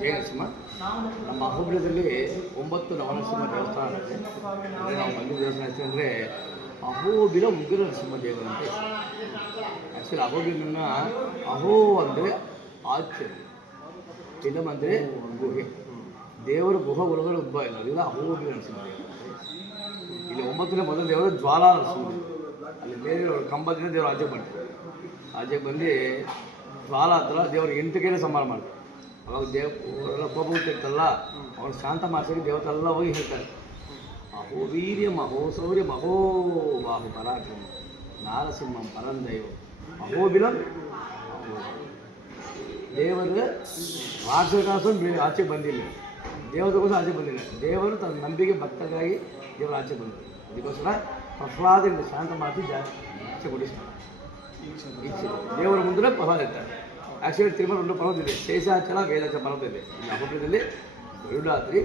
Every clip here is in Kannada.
ಜಯ ನರಸಿಂಹ. ನಮ್ಮ ಅಹೋಬಿಲದಲ್ಲಿ 9 ನವನರಸಿಂಹ ದೇವಸ್ಥಾನ ಇದೆ. ಅಂದರೆ ನಾವು ಮಂದಿರ ದೇವಸ್ಥಾನ ಅಂದರೆ ಅಹೋಬಿಲ ಉಗ್ರ ನರಸಿಂಹ ದೇವರು ಅಂತ. ಆ್ಯಕ್ಚುಲಿ ಅಹೋಬಿಲನ್ನ ಅಹೋ ಅಂದರೆ ಆಚೆ, ಇಲ್ಲಮ್ ಅಂದರೆ ಗುಹೆ. ದೇವರ ಗುಹ ಒಳಗಡೆ ಉದ್ಭವ ಇಲ್ಲ, ಅದರಿಂದ ಅಹೋಬಿಲ ನರಸಿಂಹ ದೇವರು. ಇಲ್ಲಿ 9ನೇ ಮೊದಲ ದೇವರು ಜ್ವಾಲಾ ನರಸಿಂಹ ದೇವರು. ಅಲ್ಲಿ ಬೇರೆ ಕಂಬದಿಂದ ದೇವರು ಆಚೆಗೆ ಬರ್ತಾರೆ. ಆಚೆಗೆ ಬಂದು ಜ್ವಾಲಾ ಹತ್ರ ದೇವ್ರಿಗೆ 8 ಕೈಲೇ ಸಂಹಾರ ಮಾಡ್ತಾರೆ. ಅವಾಗ ಅವರೆಲ್ಲ ಕೋಪ ಹುಟ್ಟಿರ್ತಲ್ಲ, ಅವ್ರು ಶಾಂತ ಮಾಡಿಸಿ ದೇವತೆಲ್ಲ ಹೋಗಿ ಹೇಳ್ತಾರೆ, ಅಹೋ ವೀರ್ಯ ಮಹೋ ಶೌರ್ಯ ಮಹೋ ಬಾಹು ಪರಾಕ್ರಮ ನಾರಸಿಂಹಂ ಪರಂದೈವ ಅಹೋಬಿಲಂ. ದೇವರ ರಾಕ್ಷಸನ ಆಚೆಗೆ ಬಂದಿಲ್ಲ, ದೇವತೆಗೋಸ್ಕರ ಆಚೆ ಬಂದಿಲ್ಲ. ದೇವರು ತನ್ನ ನಂಬಿಕೆ ಭಕ್ತಗಾಗಿ ದೇವರು ಆಚೆ ಬಂದರು. ಅದಕ್ಕೋಸ್ಕರ ಪ್ರಹ್ಲಾದದಿಂದ ಶಾಂತ ಮಾಡಿಸಿ ಆಚೆ ಕೊಡಿಸ್ತಾರೆ. ದೇವರ ಮುಂದೆ ಪ್ರಹ್ಲಾದ ಇರ್ತಾರೆ. ಆ್ಯಕ್ಚುಲಿ ತಿರುಮಲ 2 ಪರ್ವತ ಇದೆ, ಶೇಷಾಚಲ ವೇದಾಚಲ ಪರ್ವತ ಇದೆ. ಈ ಅಹೋಬಿಲದಲ್ಲಿ ಗರುಡಾದ್ರಿ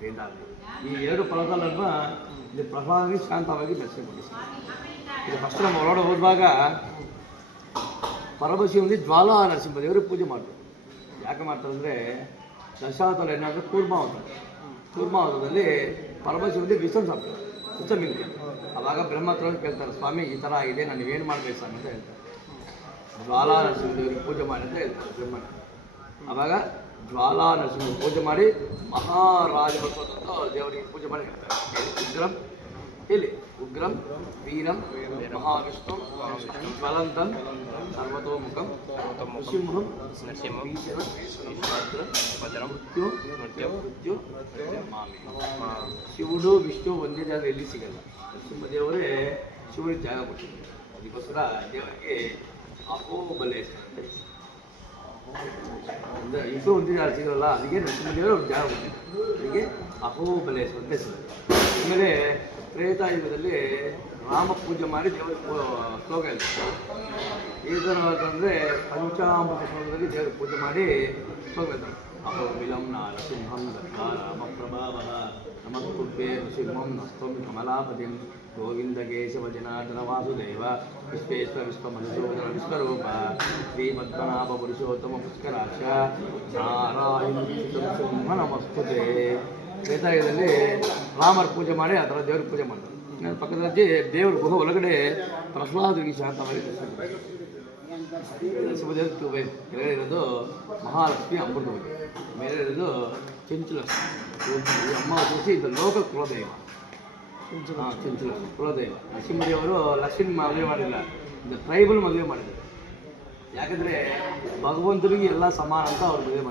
ವೇದಾದ್ರಿ, ಈ 2 ಪರ್ವತಗಳನ್ನು ಇಲ್ಲಿ ಪ್ರಹ್ಲಾದನಿಗೆ ಶಾಂತವಾಗಿ ದರ್ಶನ ಕೊಡಿಸ್ತಾರೆ. ಇದು ಫಸ್ಟ್ ನಮ್ಮ ಹೊರಗಡೆ ಹೋಗುವಾಗ ಪರಮಶಿವನಿಗೆ ಜ್ವಾಲಾ ನರಸಿಂಹ ದೇವರಿಗೆ ಪೂಜೆ ಮಾಡ್ತಾರೆ. ಯಾಕೆ ಮಾಡ್ತಾರೆ ಅಂದರೆ ದಶಾವತಾರ ಏನಾದರೂ ಕೂರ್ಮಾವತಾರದಲ್ಲಿ ಪರಮಶಿವನಿಗೆ ವಿಷಂ ಸಾಕ್ತಾರೆ, ವಿಷ ಮಿಲ್ಕೆ. ಆವಾಗ ಬ್ರಹ್ಮತ್ರ ಕೇಳ್ತಾರೆ, ಸ್ವಾಮಿ ಈ ಥರ ಇದೆ, ನಾನು ಏನು ಮಾಡಬೇಕು ಸ್ವಾಮಿ ಅಂತ ಹೇಳ್ತಾರೆ. ಜ್ವಾಲಾ ನರಸಿಂಹ ದೇವರಿಗೆ ಪೂಜೆ ಮಾಡಿ ಅಂತ ಹೇಳ್ತಾರೆ ಬ್ರಹ್ಮಣ್ಣ. ಆವಾಗ ಜ್ವಾಲಾ ನರಸಿಂಹ ಪೂಜೆ ಮಾಡಿ ಮಹಾರಾಜ ದೇವರಿಗೆ ಪೂಜೆ ಮಾಡಿ ಹೇಳ್ತಾರೆ, ಉಗ್ರಂ ಹೇಳಿ ಉಗ್ರಂ ವೀರಂ ಮಹಾವಿಷ್ಣು ಜ್ವಲಂತಂ ಸರ್ವತೋಮುಖಂ ನೃಸಿಂಹಂ ಮೃತ್ಯು ಶಿವುಡು ವಿಷ್ಣು ಒಂದೇ ಜಾಗ ಎಲ್ಲಿ ಸಿಗಲ್ಲ. ನರಸಿಂಹದೇವರೇ ಶಿವನಿಗೆ ಜಾಗ ಕೊಟ್ಟಿದ್ದಾರೆ. ಅದಕ್ಕೋಸ್ಕರ ದೇವರಿಗೆ ಅಹೋಬಲೇಶ್ವರ ಅಂದರೆ ಇಬ್ಬರು ಒಂದೇ ಜಾಗ ಸಿಗಲ್ಲ, ಅದಕ್ಕೆ ನರಸಿಂಹದೇವರು ಒಂದು ಜಾಗ ಕೊಟ್ಟಿದ್ದಾರೆ. ಅದಕ್ಕೆ ಅಹೋಬಲೇಶ್ವರ ಅಂತ ಹೆಸರು. ಆಮೇಲೆ ತ್ರೇತಾಯುಗದಲ್ಲಿ ರಾಮ ಪೂಜೆ ಮಾಡಿ ದೇವರ ಶ್ಲೋಕ ಹೇಳ್ತಾರೆ. ಈ ಥರ ಅಂತಂದರೆ ಪಂಚಾಮೃತ ಶ್ಲೋಕದಲ್ಲಿ ದೇವರ ಪೂಜೆ ಮಾಡಿ ಶ್ಲೋಕ ಹೇಳ್ತಾರೆ. ಅಹೋಬಿಲಂ ನರಸಿಂಹಂ ದತ್ತಾ ರಾಮ ಪ್ರಭಾವ ನಮಸ್ತುಭ್ಯೇ ನೃಸಿಂಹಂ ನಸ್ತಂ ಕಮಲಾಪತಿಂ ಗೋವಿಂದ ಕೇಶವ ಜನಾರ್ದನ ವಾಸುದೇವ ವಿಶ್ವೇಶ್ವರ ವಿಶ್ವಮಧುಸೂದನ ವಿಶ್ವರೂಪ ಶ್ರೀಪದ್ಮನಾಭ ಪುರುಷೋತ್ತಮ ಪುಷ್ಕರಾಕ್ಷ ನಾರಾಯಣ ನೃಸಿಂಹ ನಮಸ್ತುತೆ. ತ್ರೇತಾಯುಗದಲ್ಲಿ ರಾಮರ ಪೂಜೆ ಮಾಡಿ ಆ ಥರ ದೇವ್ರ ಪೂಜೆ ಮಾಡ್ತಾರೆ. ಪಕ್ಕದಲ್ಲಿ ದೇವ್ರ ಗುಹ ಒಳಗಡೆ ಪ್ರಹ್ಲಾದರಿಗೆ ಶಾಂತವಾಗಿ ನರಸಿಂಹದೇವ್ರ ಕೆಳಗಡೆ ಇರೋದು ಮಹಾಲಕ್ಷ್ಮಿ ಅಮೃತವತಿ, ಮೇಲೆ ಇರೋದು ಚೆಂಚುಲಕ್ಷ್ಮಿ ಅಮ್ಮ ತೋರಿಸಿ. ಇದು ಲೋಕ ಕುಲದೈವ. ಚೆಂಚುಲಕ್ಷ್ಮಿ ಕುಲದೈವ. ನರಸಿಂಹದೇವರು ಲಕ್ಷ್ಮಿ ಮದುವೆ ಮಾಡಿಲ್ಲ, ಇದು ಟ್ರೈಬಲ್ ಮದುವೆ ಮಾಡಿದ್ದಾರೆ. ಯಾಕಂದರೆ ಭಗವಂತನಿಗೆ ಎಲ್ಲ ಸಮಾನ ಅಂತ ಅವ್ರು ಮದುವೆ ಮಾಡಿದ್ದಾರೆ.